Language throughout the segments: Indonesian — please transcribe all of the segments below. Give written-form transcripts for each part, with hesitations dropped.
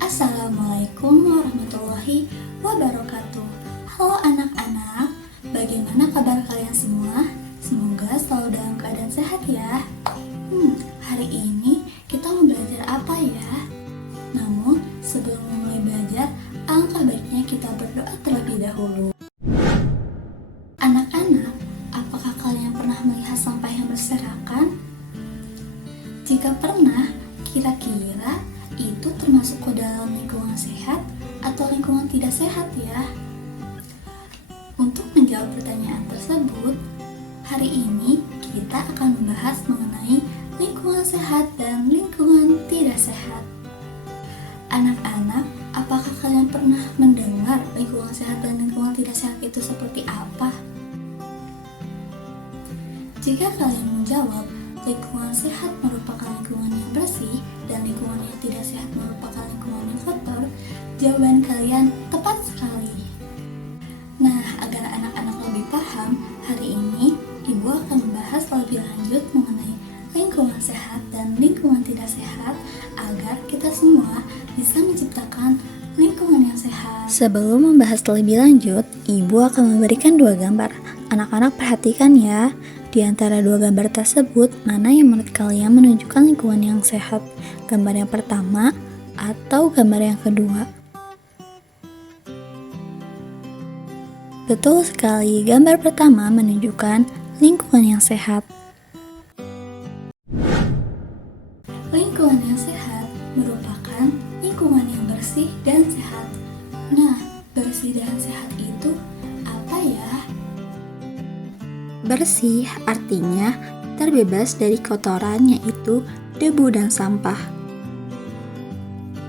Assalamualaikum warahmatullahi wabarakatuh. Halo anak-anak, bagaimana kabar kalian semua? Semoga selalu dalam keadaan sehat ya. Hari ini kita mau belajar apa ya? Namun sebelum mulai belajar, alangkah baiknya kita berdoa terlebih dahulu. Anak-anak, apakah kalian pernah melihat sampah yang berserakan? Jika pernah, kira-kira itu termasuk ke dalam lingkungan sehat atau lingkungan tidak sehat ya? Untuk menjawab pertanyaan tersebut, hari ini kita akan membahas mengenai lingkungan sehat dan lingkungan tidak sehat. Anak-anak, apakah kalian pernah mendengar lingkungan sehat dan lingkungan tidak sehat itu seperti apa? Jika kalian menjawab, lingkungan sehat merupakan lingkungan yang bersih dan lingkungan yang tidak sehat merupakan lingkungan yang kotor, jawaban kalian tepat sekali. Nah, agar anak-anak lebih paham, hari ini Ibu akan membahas lebih lanjut mengenai lingkungan sehat dan lingkungan tidak sehat agar kita semua bisa menciptakan lingkungan yang sehat. Sebelum membahas lebih lanjut, Ibu akan memberikan dua gambar. Anak-anak perhatikan ya. Di antara dua gambar tersebut, mana yang menurut kalian menunjukkan lingkungan yang sehat? Gambar yang pertama atau gambar yang kedua? Betul sekali, gambar pertama menunjukkan lingkungan yang sehat. Lingkungan yang sehat merupakan lingkungan yang bersih dan sehat. Nah, bersih dan sehat itu apa ya? Bersih artinya terbebas dari kotoran yaitu debu dan sampah.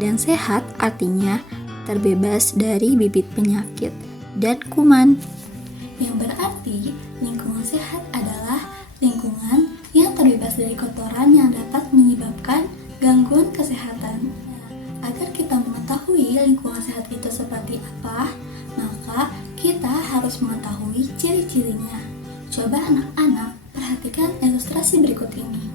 Dan sehat artinya terbebas dari bibit penyakit dan kuman. Yang berarti lingkungan sehat adalah lingkungan yang terbebas dari kotoran yang dapat menyebabkan gangguan kesehatan. Agar kita mengetahui lingkungan sehat itu seperti apa, maka kita harus mengetahui ciri-cirinya. Coba anak-anak perhatikan ilustrasi berikut ini.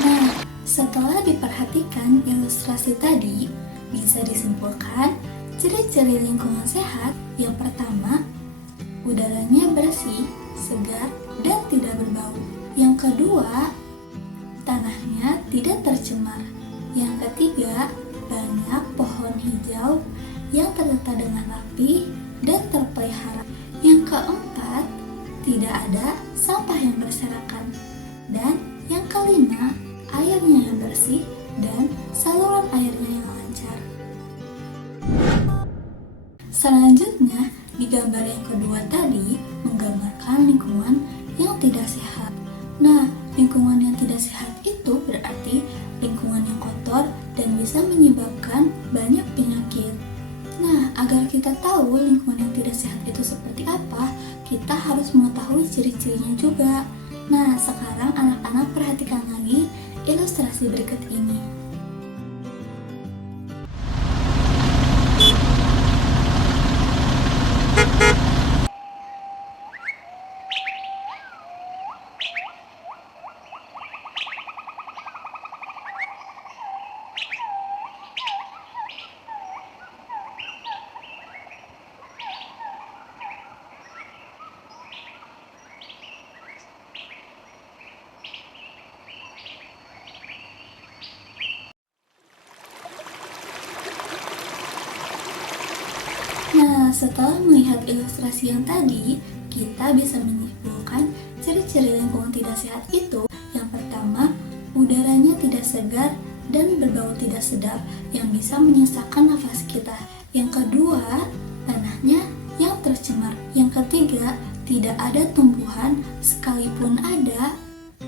Nah, setelah diperhatikan ilustrasi tadi, bisa disimpulkan ciri-ciri lingkungan sehat. Yang pertama, udaranya bersih, segar, dan tidak berbau. Yang kedua, tanahnya tidak tercemar. Yang ketiga, banyak pohon hijau yang tertata dengan rapi dan terpelihara. Yang keempat, tidak ada sampah yang berserakan. Dan yang kelima, airnya yang bersih dan saluran airnya yang lancar. Selanjutnya, di gambar yang kedua tadi menggambarkan lingkungan yang tidak sehat. Nah, lingkungan yang tidak sehat itu berarti lingkungan yang kotor dan bisa menyebabkan banyak penyakit. Nah, agar kita tahu lingkungan yang tidak sehat itu seperti apa, kita harus mengetahui ciri-cirinya juga. Nah, sekarang anak-anak perhatikan lagi ilustrasi berikut ini. Nah, setelah melihat ilustrasi yang tadi, kita bisa menyimpulkan ciri-ciri lingkungan tidak sehat itu. Yang pertama, udaranya tidak segar dan berbau tidak sedap yang bisa menyesakkan nafas kita. Yang kedua, tanahnya yang tercemar. Yang ketiga, tidak ada tumbuhan, sekalipun ada,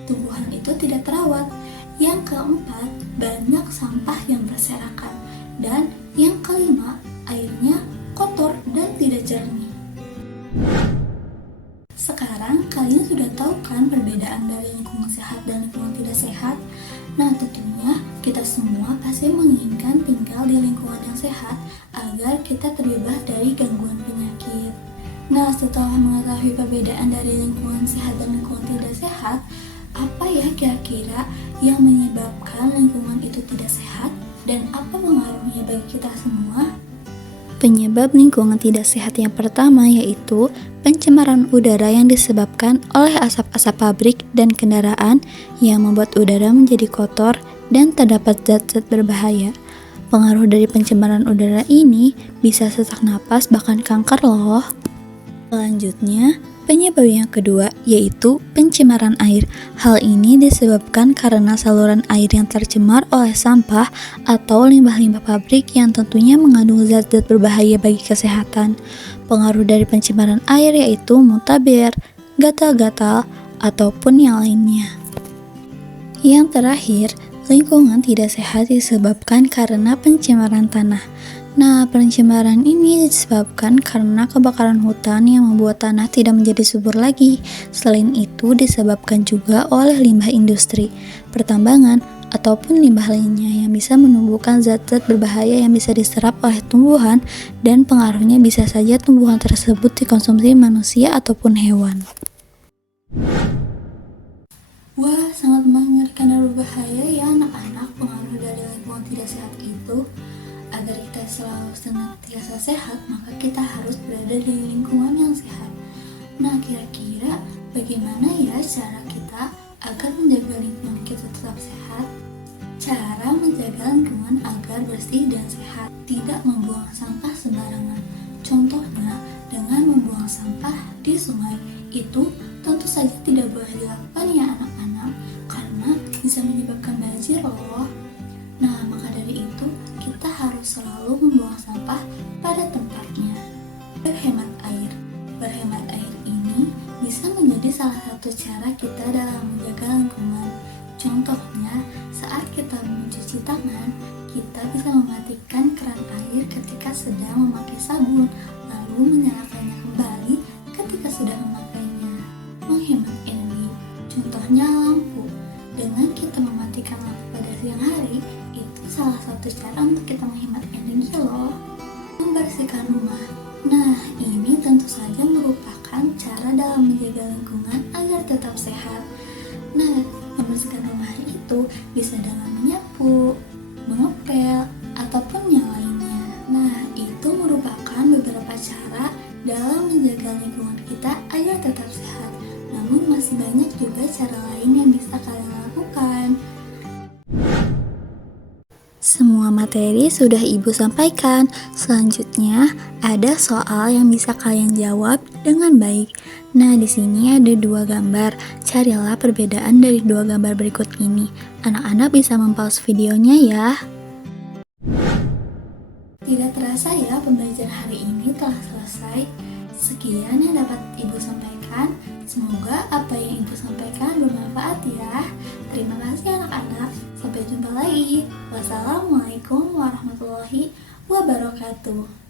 tumbuhan itu tidak terawat. Yang keempat, banyak sampah yang berserakan. Dan yang kelima, airnya kotor dan tidak jernih. Sekarang kalian sudah tahu kan perbedaan dari lingkungan sehat dan lingkungan tidak sehat? Nah, tentunya kita semua pasti menginginkan tinggal di lingkungan yang sehat agar kita terbebas dari gangguan penyakit. Nah, setelah mengetahui perbedaan dari lingkungan sehat dan lingkungan tidak sehat, apa ya kira-kira yang menyebabkan lingkungan itu tidak sehat dan apa pengaruhnya bagi kita semua? Penyebab lingkungan tidak sehat yang pertama yaitu pencemaran udara yang disebabkan oleh asap-asap pabrik dan kendaraan yang membuat udara menjadi kotor dan terdapat zat-zat berbahaya. Pengaruh dari pencemaran udara ini bisa sesak napas bahkan kanker loh. Selanjutnya, penyebab yang kedua yaitu pencemaran air. Hal ini disebabkan karena saluran air yang tercemar oleh sampah atau limbah-limbah pabrik yang tentunya mengandung zat-zat berbahaya bagi kesehatan. Pengaruh dari pencemaran air yaitu muntaber, gatal-gatal, ataupun yang lainnya. Yang terakhir, lingkungan tidak sehat disebabkan karena pencemaran tanah. Nah, pencemaran ini disebabkan karena kebakaran hutan yang membuat tanah tidak menjadi subur lagi. Selain itu, disebabkan juga oleh limbah industri, pertambangan, ataupun limbah lainnya yang bisa menumbuhkan zat-zat berbahaya yang bisa diserap oleh tumbuhan dan pengaruhnya bisa saja tumbuhan tersebut dikonsumsi manusia ataupun hewan. Wah, sangat mengerikan dan berbahaya ya anak-anak pengaruh dari lingkungan tidak sehat itu. Agar kita selalu senantiasa sehat, maka kita harus berada di lingkungan yang sehat. Nah, kira-kira bagaimana ya cara kita agar menjaga lingkungan kita tetap sehat? Cara menjaga lingkungan agar bersih dan sehat, tidak membuang sampah sembarangan. Contohnya, dengan membuang sampah di sungai, itu tentu saja tidak boleh dilakukan ya anak-anak, karena bisa menyebabkan banjir loh. Nah, maka dari itu, kita harus selalu membuang sampah pada tempatnya. Berhemat air. Berhemat air ini bisa menjadi salah satu cara kita dalam menjaga lingkungan. Contohnya, saat kita mencuci tangan, kita bisa mematikan keran air ketika sedang memakai sabun, lalu menyalakannya kembali ketika sudah memakainya. Menghemat energi. Contohnya lampu. Dengan kita mematikan lampu pada siang hari, itu salah satu cara untuk kita menghemat energi loh. Membersihkan rumah. Nah, ini tentu saja merupakan cara dalam menjaga lingkungan agar tetap sehat. Nah, membersihkan rumah itu bisa dengan menyapu, mengepel, ataupun yang lainnya. Nah, itu merupakan beberapa cara dalam menjaga lingkungan kita agar tetap sehat. Namun masih banyak juga cara lain yang bisa kalian lakukan. Semua materi sudah Ibu sampaikan. Selanjutnya, ada soal yang bisa kalian jawab dengan baik. Nah, di sini ada 2 gambar. Carilah perbedaan dari 2 gambar berikut ini. Anak-anak bisa mempause videonya ya. Tidak terasa ya, pembelajaran hari ini telah selesai. Sekian yang dapat Ibu sampaikan. Semoga apa yang Ibu sampaikan bermanfaat ya. Terima kasih anak-anak. Sampai jumpa lagi. Wassalamualaikum warahmatullahi wabarakatuh.